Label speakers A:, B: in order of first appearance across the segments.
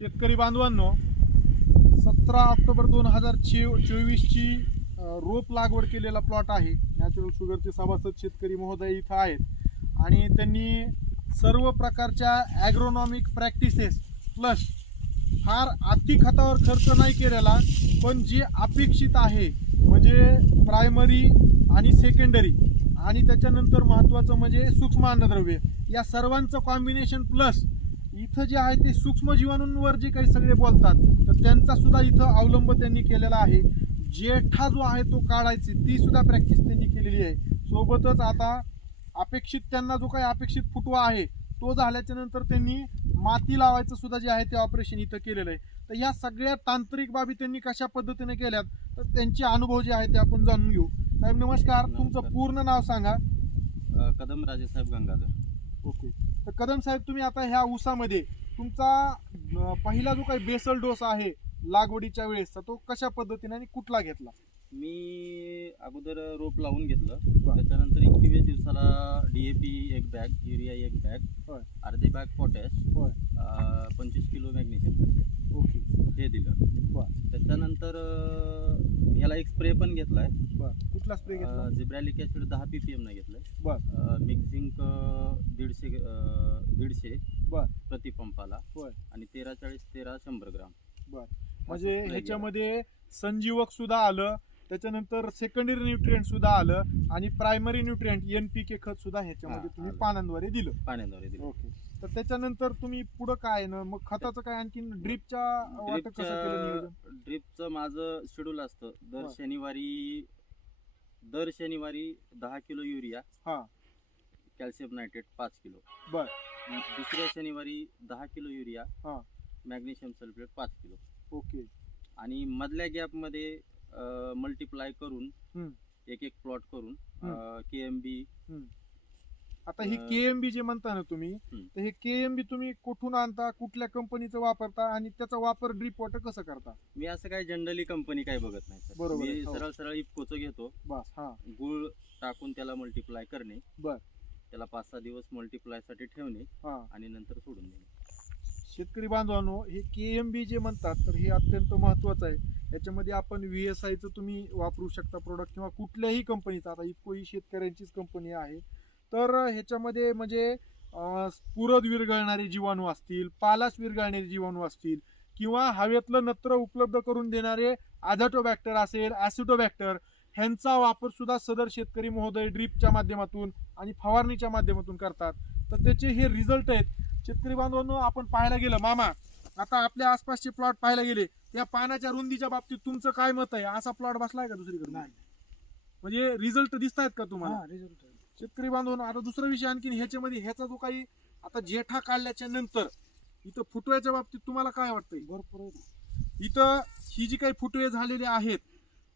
A: शेतकरी बांधवांनो सतरा ऑक्टोबर दोन हजार चोवीसची रोप लागवड केलेला प्लॉट आहे. नॅचरल शुगरचे सभासद शेतकरी महोदय इथं आहेत. आणि त्यांनी सर्व प्रकारच्या ॲग्रोनॉमिक प्रॅक्टिसेस प्लस फार अति खतावर खर्च नाही केलेला पण जे अपेक्षित आहे म्हणजे प्रायमरी आणि सेकंडरी आणि त्याच्यानंतर महत्त्वाचं म्हणजे सूक्ष्म अन्नद्रव्य या सर्वांचं कॉम्बिनेशन प्लस इथं जे आहे ते सूक्ष्म जीवाणूंवर जे काही सगळे बोलतात तर त्यांचा सुद्धा इथं अवलंब त्यांनी केलेला आहे. जेठा जो आहे तो काढायची ती सुद्धा प्रॅक्टिस त्यांनी केलेली आहे. सोबतच आता अपेक्षित त्यांना जो काही अपेक्षित फुटवा आहे तो झाल्याच्यानंतर त्यांनी माती लावायचं सुद्धा जे आहे ते ऑपरेशन इथं केलेलं आहे. तर या सगळ्या तांत्रिक बाबी त्यांनी कशा पद्धतीने केल्यात तर त्यांचे अनुभव जे आहे ते आपण जाणून घेऊ. साहेब नमस्कार. तुमचं. पूर्ण नाव सांगा.
B: कदम राजेसाहेब गंगाधर.
A: ओके. तर कदम साहेब तुम्ही आता ह्या ऊसामध्ये तुमचा पहिला जो काही बेसल डोस आहे लागवडीच्या वेळेसचा तो कशा पद्धतीने आणि कुठला घेतला?
B: मी अगोदर रोप लावून घेतलं. त्याच्यानंतर एकवीस दिवसाला डीएपी एक बॅग युरिया एक बॅग
A: होय.
B: अर्धे बॅग पोटॅश
A: होय.
B: पंचवीस किलो मॅग्नेशियम सल्फेट.
A: ओके.
B: हे दिलं.
A: बरं.
B: त्याच्यानंतर अ, याला एक स्प्रे पण घेतलाय.
A: बरं. कुठला स्प्रे घेतला?
B: जिब्रॅलिक ॲसिड दहा पी पी एम घेतलंय.
A: बरं.
B: मिक्सिंग दीडशे अ, दीडशे
A: बरं.
B: प्रति पंपाला.
A: होय.
B: आणि तेरा चाळीस तेरा शंभर ग्राम.
A: बरं.
B: असं
A: म्हणजे
B: spray.
A: ह्याच्यामध्ये संजीवक सुद्धा आलं. त्याच्यानंतर सेकंडरी न्यूट्रिएंट सुद्धा आलं आणि primary nutrient N P K खत सुद्धा ह्याच्यामध्ये तुम्ही
B: आलं.
A: पानांद्वारे दिलं.
B: पाण्याद्वारे दिलं.
A: ओके तर त्याच्यानंतर तुम्ही पुढं काय आहे ना मग खताचं काय आणखीन ड्रीपच्या वाटप कसं केलं नियोजन?
B: ड्रिपचं माझं शेड्यूल असतं. दर
A: बरं.
B: शनिवारी दर शनिवारी दहा किलो युरिया
A: हा.
B: कॅल्शियम नायट्रेट पाच किलो.
A: बर.
B: दुसऱ्या शनिवारी दहा किलो युरिया
A: हा.
B: मॅग्नेशियम सल्फेट पाच किलो.
A: ओके
B: आणि मधल्या गॅपमध्ये मल्टिप्लाय करून. एक एक प्लॉट करून के एम बी
A: आता ही केएमबी जे म्हणता ना तुम्ही. तर हे केएमबी तुम्ही कुठून आणता कुठल्या कंपनीचं वापरता आणि त्याचा वापर ड्रीप वॉटर कसं करता?
B: मी असं काही जनरली कंपनी काही बघत नाही.
A: बरोबर
B: मी
A: हो.
B: सरळ सरळ इफकोचं घेतो.
A: बस हा.
B: गुळ टाकून त्याला मल्टिप्लाय करणे.
A: बर.
B: त्याला पाच सहा दिवस मल्टिप्लायसाठी ठेवणे
A: हा.
B: आणि नंतर सोडून देणे.
A: शेतकरी बांधवांनो हे केएमबी जे म्हणतात तर हे अत्यंत महत्वाचं आहे. याच्यामध्ये आपण व्ही एस आयचं तुम्ही वापरू शकता प्रोडक्ट किंवा कुठल्याही कंपनीचा आता इफको ही शेतकऱ्यांचीच कंपनी आहे. तर ह्याच्यामध्ये म्हणजे पुरद विरघळणारे जीवाणू असतील पालास विरघळणारे जीवाणू असतील किंवा हवेतलं नत्र उपलब्ध करून देणारे आझाटोबॅक्टर असेल ॲसिटोबॅक्टर ह्यांचा वापर सुद्धा सदर शेतकरी महोदय ड्रीपच्या माध्यमातून आणि फवारणीच्या माध्यमातून करतात. तर त्याचे हे रिझल्ट आहेत. शेतकरी बांधवांनो आपण पाहायला गेलं. मामा आता आपल्या आसपासचे प्लॉट पाहायला गेले. त्या पानाच्या रुंदीच्या बाबतीत तुमचं काय मत आहे? असा प्लॉट बसलाय का दुसरीकडे?
C: नाही.
A: म्हणजे रिझल्ट दिसत आहेत का तुम्हाला?
C: रिझल्ट
A: शेतकरी बांधवांनो आता दुसरा विषय आणखीन ह्याच्यामध्ये ह्याचा जो काही आता जेठा काढल्याच्या नंतर इथं फुटव्याच्या बाबतीत तुम्हाला काय वाटतंय?
C: भरपूर.
A: इथं ही जी काही फुटवे झालेले आहेत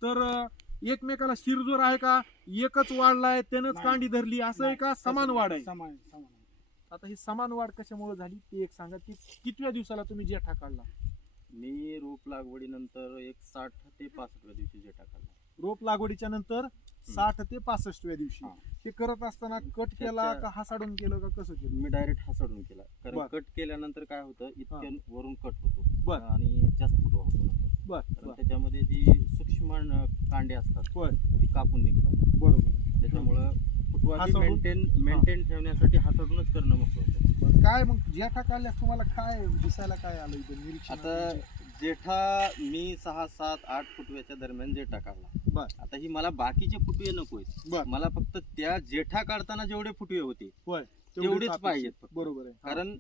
A: तर एकमेकाला शिरजोर आहे का? एकच वाढलाय त्यानंच. कांडी धरली असं आहे का? समान वाढ आहे.
C: समान समान.
A: आता ही समान वाढ कशामुळे झाली? ते एक सांगा की कितव्या दिवसाला तुम्ही जेठा काढला?
B: मी रोप लागवडीनंतर एक साठ ते पासष्टव्या दिवशी जे टाकाला
A: रोप लागवडीच्या नंतर साठ ते पासष्टव्या दिवशी.
B: हा.
A: हे करत असताना कट केला
B: त्याच्या-
A: का हासाडून केलं का कसं केलं?
B: मी डायरेक्ट हासाडून केला.
A: बर.
B: कारण कट केल्यानंतर काय होतं इतक्या वरून कट
A: बर.
B: होतो आणि जास्त फुटवा होतो नंतर.
A: बर
B: कारण
A: बर.
B: त्याच्यामध्ये जी सूक्ष्म अं, कांडे असतात
A: होय.
B: ती कापून निघतात.
A: बरोबर.
B: त्याच्यामुळं मेंटेन मेंटेन ठेवण्यासाठी हासाडूनच करणं महत्वाचं
A: बरं, काय मग जेठा काढल्यास तुम्हाला काय दिसायला काय आलं इथं निरीक्षण
B: आता जेठा मी सहा सात आठ फुटव्याच्या दरम्यान जेठा काढला.
A: बर.
B: आता ही मला बाकीचे फुटवे नकोय
A: बर.
B: मला फक्त त्या जेठा काढताना जेवढे फुटवे होते तेवढेच. पाहिजेत फक्त.
A: बरोबर आहे. हा.
B: कारण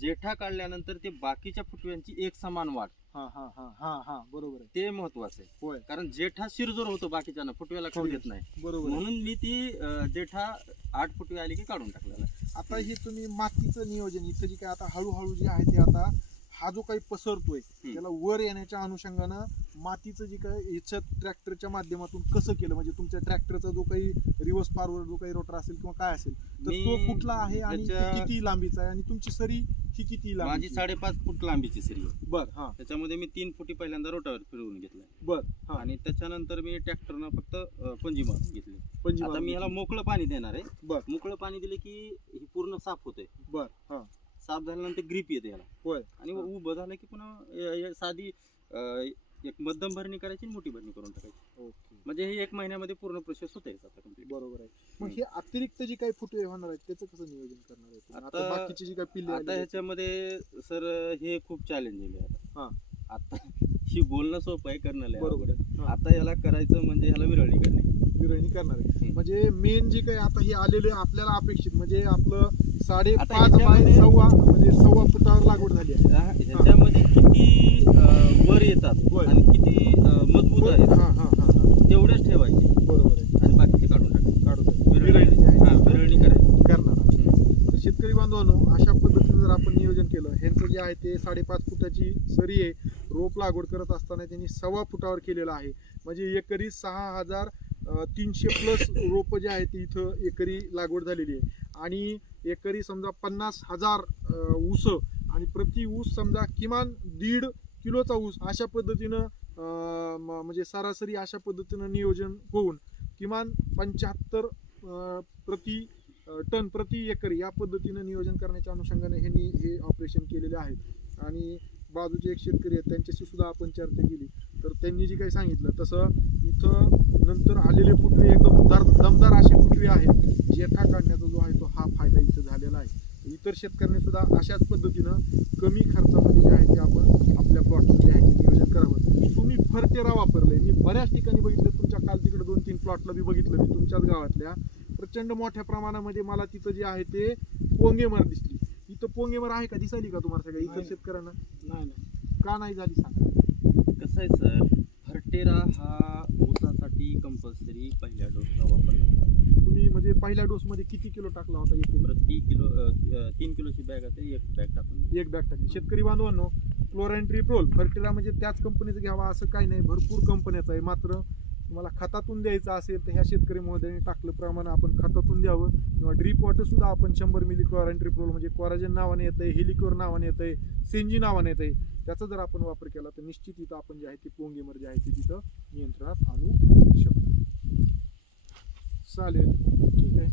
B: जेठा काढल्यानंतर ते बाकीच्या फुटव्यांची एक समान वाढ.
A: हा हा हा हा हा बरोबर आहे.
B: ते महत्वाचं आहे.
A: होय.
B: कारण जेठा शिरजोर होतो बाकीच्या फुटव्याला खाऊ देत नाही.
A: बरोबर आहे.
B: म्हणून मी ती अं, जेठा आठ फुटवे आली की काढून टाकलेला आहे.
A: आता हे तुम्ही मातीचं नियोजन इथं जे काय आता हळूहळू जे आहे ते आता हा जो काही पसरतोय. त्याला वर येण्याच्या अनुषंगानं मातीचं जे काय ह्याच्या ट्रॅक्टरच्या माध्यमातून कसं केलं? म्हणजे तुमच्या ट्रॅक्टरचा जो काही रिव्हर्स फॉरवर्ड जो काही रोटर असेल किंवा काय असेल तर
B: मी
A: तो कुठला आहे आणि
B: त्याच्या-
A: किती लांबीचा आहे? आणि तुमची सरी ही किती
B: माझी
A: लांबी
B: साडेपाच फूट लांबीची सरी आहे
A: बर हा.
B: त्याच्यामध्ये मी तीन फुटी पहिल्यांदा रोटावर फिरवून घेतलाय.
A: बर हा.
B: आणि त्याच्यानंतर मी ट्रॅक्टरनं फक्त अं, पंजी मारून घेतली.
A: पंजी
B: आता
A: मारून
B: मी ह्याला
A: घेतली.
B: मोकळं पाणी देणार आहे.
A: बर.
B: मोकळं पाणी दिले की हे पूर्ण साफ होतंय.
A: बर हा.
B: साफ झाल्यानंतर ग्रीप येते याला.
A: होय.
B: आणि
A: हा.
B: उभं झालं की पुन्हा अं, हे साधी अं, एक मध्यम भरणी करायची आणि मोठी भरणी करून टाकायची.
A: ओके.
B: म्हणजे हे एक महिन्यामध्ये पूर्ण प्रोसेस होते आता complete.
A: बरोबर आहे मग हे अतिरिक्त जी काही फुटवे होणार आहेत त्याचं कसं नियोजन करणार आहे तुम्ही? आता
B: आता-
A: बाकीची जी काही पिल्ले
B: आता
A: आलेली आहेत,
B: ह्याच्यामध्ये सर हे खूप चॅलेंजिंग आहे
A: हा.
B: आता आता ही बोलणं सोपं आहे करणं लय
A: बरोबर
B: अवघड आहे.
A: आहे हा,
B: आता याला करायचं म्हणजे ह्याला विरळणी करणे
A: विरळणी करणार आहे
B: हम्म.
A: म्हणजे मेन जे काही आता हे आलेले आपल्याला अपेक्षित म्हणजे आपलं साडेपाच
B: आता
A: बाय
B: ह्याच्यामध्ये-
A: सव्वा म्हणजे सव्वा फुटावर लागवड झाली आहे
B: ह्या- ह्याच्यामध्ये किती अं, वर येतात
A: वर.
B: आणि किती अं, मजबूत आहेत
A: हा हा
B: तेवढेच ठेवायचे.
A: बरोबर आहे.
B: आणि बाकीचे काढून टाकायचे.
A: काढून टाका.
B: विरळणी
A: विरळणी जी आहे
B: हा, विरळणी करायची.
A: करणार आहे. तर शेतकरी बांधवांनो अशा पद्धतीने जर आपण नियोजन केलं ह्यांचं जे आहे ते साडेपाच फुटाची सरी आहे. रोप लागवड करत असताना त्यांनी सव्वा फुटावर केलेलं आहे. म्हणजे एकरी सहा हजार अं, तीनशे प्लस रोपं जे आहे ते इथं एकरी लागवड झालेली आहे. आणि एकरी समजा पन्नास हजार अं, ऊस आणि प्रति ऊस समजा किमान दीड किलोचा ऊस अशा पद्धतीनं म्हणजे सरासरी अशा पद्धतीनं नियोजन होऊन किमान पंच्याहत्तर प्रति टन प्रति एकर या पद्धतीनं नियोजन करण्याच्या अनुषंगाने ह्यांनी हे ऑपरेशन केलेले आहेत. आणि बाजूचे एक शेतकरी आहेत त्यांच्याशी सुद्धा आपण चर्चा केली. तर त्यांनी जे काही सांगितलं तसं इथं नंतर आलेले फुटवे एकदम दर दमदार असे फुटवे आहेत जेठा काढण्याचा जो आहे तो हा फायदा इथं झालेला आहे. इतर शेतकऱ्यांनी सुद्धा अशाच पद्धतीनं कमी खर्चामध्ये जे आहे ते आपण आपल्या प्लॉटमध्ये आहे. करावं तुम्ही फरटेरा वापरलंय मी बऱ्याच ठिकाणी बघितलं. तुमच्या काल तिकडे दोन तीन प्लॉटला बी बघितलं मी तुमच्याच गावातल्या. प्रचंड मोठ्या प्रमाणामध्ये मला तिथं जे आहे ते पोंगेमर दिसली. इथं पोंगेमर आहे का? दिसायली का तुम्हाला सगळ्या
C: नाही.
A: शेतकऱ्यांना?
C: नाही नाही.
A: का नाही झाली सांगा.
B: कसं आहे सर? फर्टेरा हा ऊसासाठी कंपल्सरी पहिल्या डोसचा वापर केला पाहिजे
A: तुम्ही म्हणजे पहिल्या डोस मध्ये किती किलो टाकला होता? एक
B: प्रति किलो तीन किलोची बॅग आहे एक बॅग टाकून.
A: एक बॅग टाकली. शेतकरी बांधवांनो क्लोराइन ट्रिप्रोल फर्टिरा म्हणजे त्याच कंपनीचं घ्यावा असं काही नाही. भरपूर कंपन्याचं आहे. मात्र तुम्हाला खतातून द्यायचं असेल तर ह्या शेतकरी महोदयांनी टाकलं प्रमाण आपण खतातून द्यावं. किंवा ड्रीप वॉटरसुद्धा आपण शंभर मिली क्लोराइन ट्रिप्रोल म्हणजे कोराजन नावाने येतं आहे हेलिकोर नावाने येतं आहे सेंजी नावाने येतं आहे त्याचा जर आपण वापर केला तर निश्चित इथं आपण जे आहे ती पोंगेमर जे आहे ती तिथं नियंत्रणात आणू शकतो. चालेल. ठीक आहे.